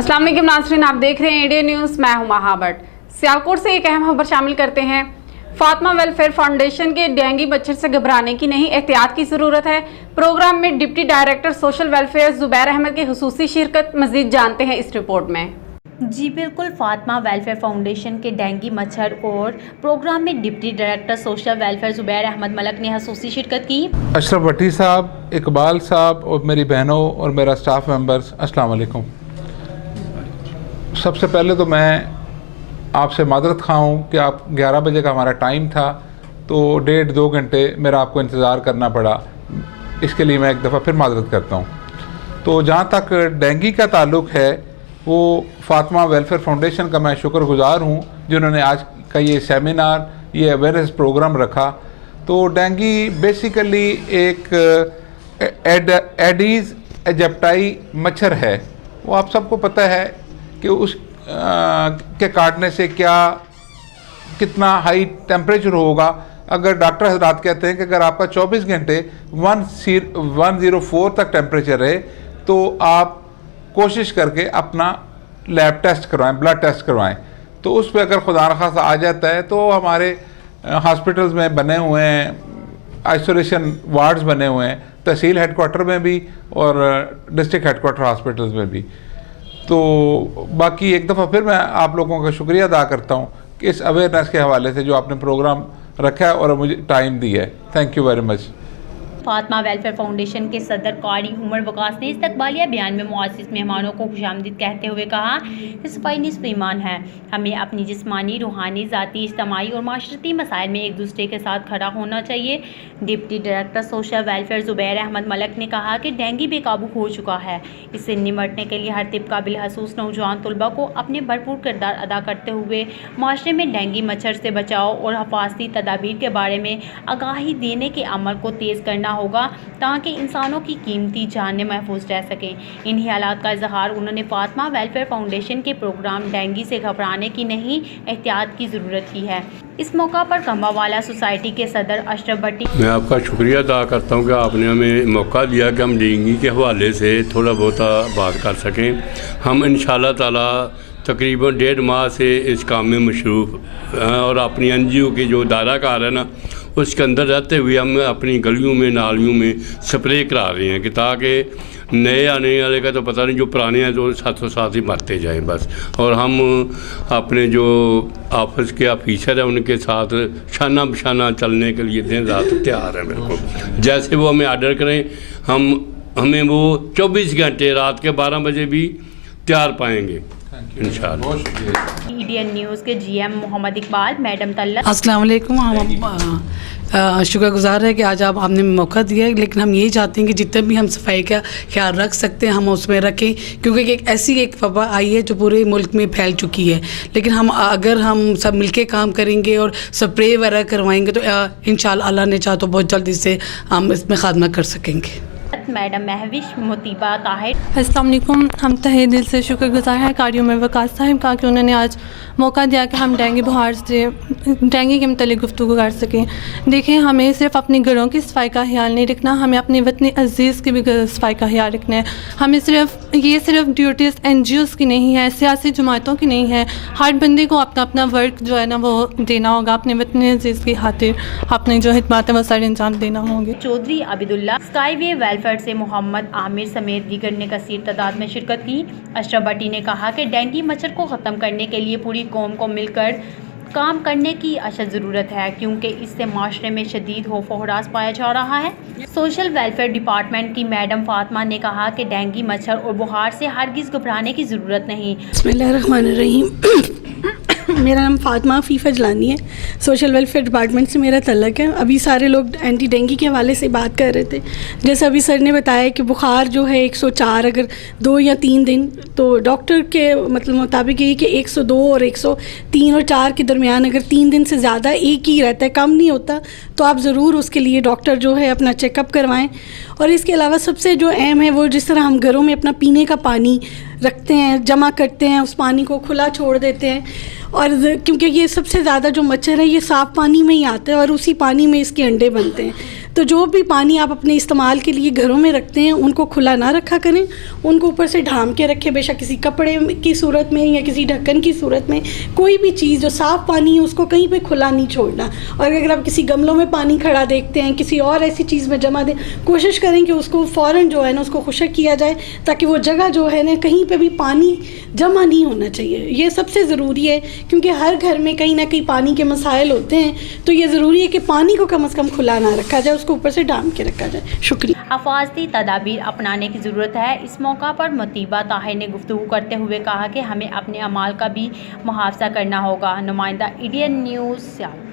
अस्सलाम वालेकुम नाज़रीन, आप देख रहे हैं इंडिया न्यूज़। मैं हूं महाबट। सियालकोट से एक अहम खबर शामिल करते हैं। फातिमा वेलफेयर फाउंडेशन के डेंगू मच्छर से घबराने की नहीं, एहतियात की ज़रूरत है। प्रोग्राम में deputy director social welfare Zubair Ahmed की खुसूसी शिरकत। मज़ीद जानते हैं इस रिपोर्ट में। जी बिल्कुल, फातिमा वेलफेयर फाउंडेशन के डेंगू मच्छर और प्रोग्राम में deputy director social welfare Zubair Ahmed Malak ने खसूसी शिरकत की। अशरफ भट्टी साहब, इकबाल साहब और मेरी बहनों और मेरा स्टाफ मेंबर्स, अस्सलाम वालेकुम। सबसे पहले तो मैं आपसे मादरत खा हूँ कि आप 11 बजे का हमारा टाइम था, तो 1.5-2 घंटे मेरा आपको इंतज़ार करना पड़ा। इसके लिए मैं एक दफ़ा फिर मादरत करता हूँ। तो जहाँ तक डेंगू का ताल्लुक़ है, वो फातिमा वेलफेयर फाउंडेशन का मैं शुक्रगुज़ार हूँ जिन्होंने आज का ये सेमिनार, ये अवेयरनेस प्रोग्राम रखा। तो डेंगू बेसिकली एक एडीज़ एजिप्टाई मच्छर है। वो आप सबको पता है कि उस के काटने से कितना हाई टेम्परेचर होगा। अगर डॉक्टर हजरात कहते हैं कि अगर आपका 24 घंटे 104 तक टेम्परेचर है, तो आप कोशिश करके अपना लैब टेस्ट करवाएं, ब्लड टेस्ट करवाएं। तो उस पर अगर खुदा न खास्ता आ जाता है, तो हमारे हॉस्पिटल्स में बने हुए हैं आइसोलेशन वार्ड्स बने हुए हैं, तहसील हेडक्वार्टर में भी और डिस्ट्रिक्ट हेडक्वार्टर हॉस्पिटल्स में भी। तो बाकी एक दफ़ा फिर मैं आप लोगों का शुक्रिया अदा करता हूँ कि इस अवेयरनेस के हवाले से जो आपने प्रोग्राम रखा है और मुझे टाइम दिया है। Thank you very much. Fatima welfare foundation के सदर कारी उमर वकास ने इस्तकबालिया बयान में मुआज़िज़ मेहमानों को खुशामदीद कहते हुए कहा कि सफाई निस्फ़ ईमान है। हमें अपनी जिस्मानी, रूहानी, ज़ाती, इज्तिमाई और माशरती मसाइल में एक दूसरे के साथ खड़ा होना चाहिए। Deputy director social welfare Zubair Ahmed Malak ने कहा कि डेंगू बेकाबू हो चुका है। इससे निमटने के लिए हर तिब्का बिलखसूस नौजवान तलबा को अपने भरपूर किरदार अदा करते हुए माशरे में डेंगू मच्छर से बचाव और हिफाजती तदाबीर के बारे में आगाही देने के अमल को तेज़ करना होगा, ताकि इंसानों की कीमती जानें महफूज रह सकें। इन्हीं हालात का इजहार उन्होंने फातिमा वेलफेयर फाउंडेशन के प्रोग्राम डेंगू से घबराने की नहीं, एहतियात की ज़रूरत की है। इस मौका पर कम्बावाला सोसाइटी के सदर अशरफ भट्टी, मैं आपका शुक्रिया अदा करता हूँ कि आपने हमें मौका दिया कि हम डेंगू के हवाले से थोड़ा बहुत बात कर सकें। हम इंशाअल्लाह ताला तकरीबन 1.5 माह से इस काम में मशरूफ़ और अपनी NGO की जो दायरा कार है ना, उसके अंदर रहते हुए हम अपनी गलियों में, नालियों में स्प्रे करा रहे हैं कि ताकि नए आने वाले का तो पता नहीं, जो पुराने हैं तो साथों साथ ही मरते जाएं बस। और हम अपने जो ऑफिस के ऑफिसर हैं उनके साथ शाना बशाना चलने के लिए दिन रात तैयार हैं। बिल्कुल जैसे वो हमें आर्डर करें, हमें वो 24 घंटे रात के 12 बजे भी तैयार पाएंगे इंशाअल्लाह। इंडियन न्यूज़ के GM मोहम्मद इकबाल, मैडम तल्ला, अस्सलाम वालेकुम। हम शुक्रगुज़ार है कि आज आपने मौका दिया है, लेकिन हम यही चाहते हैं कि जितने भी हम सफाई का ख्याल रख सकते हैं हम उसमें रखें, क्योंकि एक ऐसी एक वबा आई है जो पूरे मुल्क में फैल चुकी है। लेकिन अगर हम सब मिलके काम करेंगे और स्प्रे वगैरह करवाएंगे तो इंशाअल्लाह अल्लाह ने चाहा तो बहुत जल्दी से हम इसमें खात्मा कर सकेंगे। मैडम महविश मुतीबा ताहिर, अस्सलाम वालेकुम। हम तहे दिल से शुक्रगुज़ार हैं कारी उमर वकास साहिब का कि उन्होंने आज मौका दिया कि हम डेंगू बुखार से डेंगू के मतलब गुफ्तगू कर सकें। देखें, हमें सिर्फ अपने घरों की सफाई का ख्याल नहीं रखना, हमें अपने वतन अज़ीज़ की भी सफाई का ख्याल रखना है। हमें सिर्फ ड्यूटीज़ NGOs की नहीं है, सियासी जमातों की नहीं है। हर बंदे को अपना अपना वर्क जो है ना वो देना होगा, अपने वतन अज़ीज़ की खातिर अपने जो खिदमत है वो सारे अंजाम देना होंगे। चौधरी अबिदुल्ला, स्काईवे वेलफेयर से मोहम्मद आमिर समेत दीगर ने कसीर तादाद में शिरकत की। अशरफ भट्टी ने कहा कि डेंगू मच्छर को ख़त्म करने के लिए पूरी कौम को मिलकर काम करने की अशद ज़रूरत है, क्योंकि इससे माशरे में शदीद खौफ और हरास पाया जा रहा है। सोशल वेलफेयर डिपार्टमेंट की मैडम फातिमा ने कहा कि डेंगू मच्छर और बुखार से हरगिज़ घबराने की ज़रूरत नहीं। बिस्मिल्लाहिर्रहमानिर्रहीम। मेरा नाम फातिमा फीफा जलानी है। सोशल वेलफेयर डिपार्टमेंट से मेरा तल्लक है। अभी सारे लोग एंटी डेंगू के हवाले से बात कर रहे थे। जैसे अभी सर ने बताया कि बुखार जो है 104, अगर 2 या 3 दिन, तो डॉक्टर के मतलब मुताबिक यही कि 102 और 103 और 4 के दरमियान अगर 3 दिन से ज़्यादा एक ही रहता है, कम नहीं होता, तो आप ज़रूर उसके लिए डॉक्टर जो है अपना चेकअप करवाएं। और इसके अलावा सबसे जो अहम है वो जिस तरह हम घरों में अपना पीने का पानी रखते हैं, जमा करते हैं, उस पानी को खुला छोड़ देते हैं, और क्योंकि ये सबसे ज़्यादा जो मच्छर है ये साफ़ पानी में ही आता है और उसी पानी में इसके अंडे बनते हैं। तो जो भी पानी आप अपने इस्तेमाल के लिए घरों में रखते हैं उनको खुला ना रखा करें, उनको ऊपर से ढाम के रखें, बेशक किसी कपड़े की सूरत में या किसी ढक्कन की सूरत में। कोई भी चीज़ जो साफ़ पानी है उसको कहीं पे खुला नहीं छोड़ना। और अगर आप किसी गमलों में पानी खड़ा देखते हैं, किसी और ऐसी चीज़ में जमा दें, कोशिश करें कि उसको फ़ौरन जो है ना उसको खुशक किया जाए, ताकि वो जगह जो है ना कहीं पे भी पानी जमा नहीं होना चाहिए। ये सबसे ज़रूरी है, क्योंकि हर घर में कहीं ना कहीं पानी के मसाइल होते हैं, तो ये ज़रूरी है कि पानी को कम से कम खुला ना रखा जाए, उसको ऊपर से ढाम के रखा जाए। शुक्रिया। हिफाजती तदाबीर अपनाने की ज़रूरत है। इस मौका पर मुतीबा ताहिर ने गुफ्तगू करते हुए कहा कि हमें अपने अमाल का भी मुहावजा करना होगा। नुमाइंदा इंडियन न्यूज़ सियालकोट।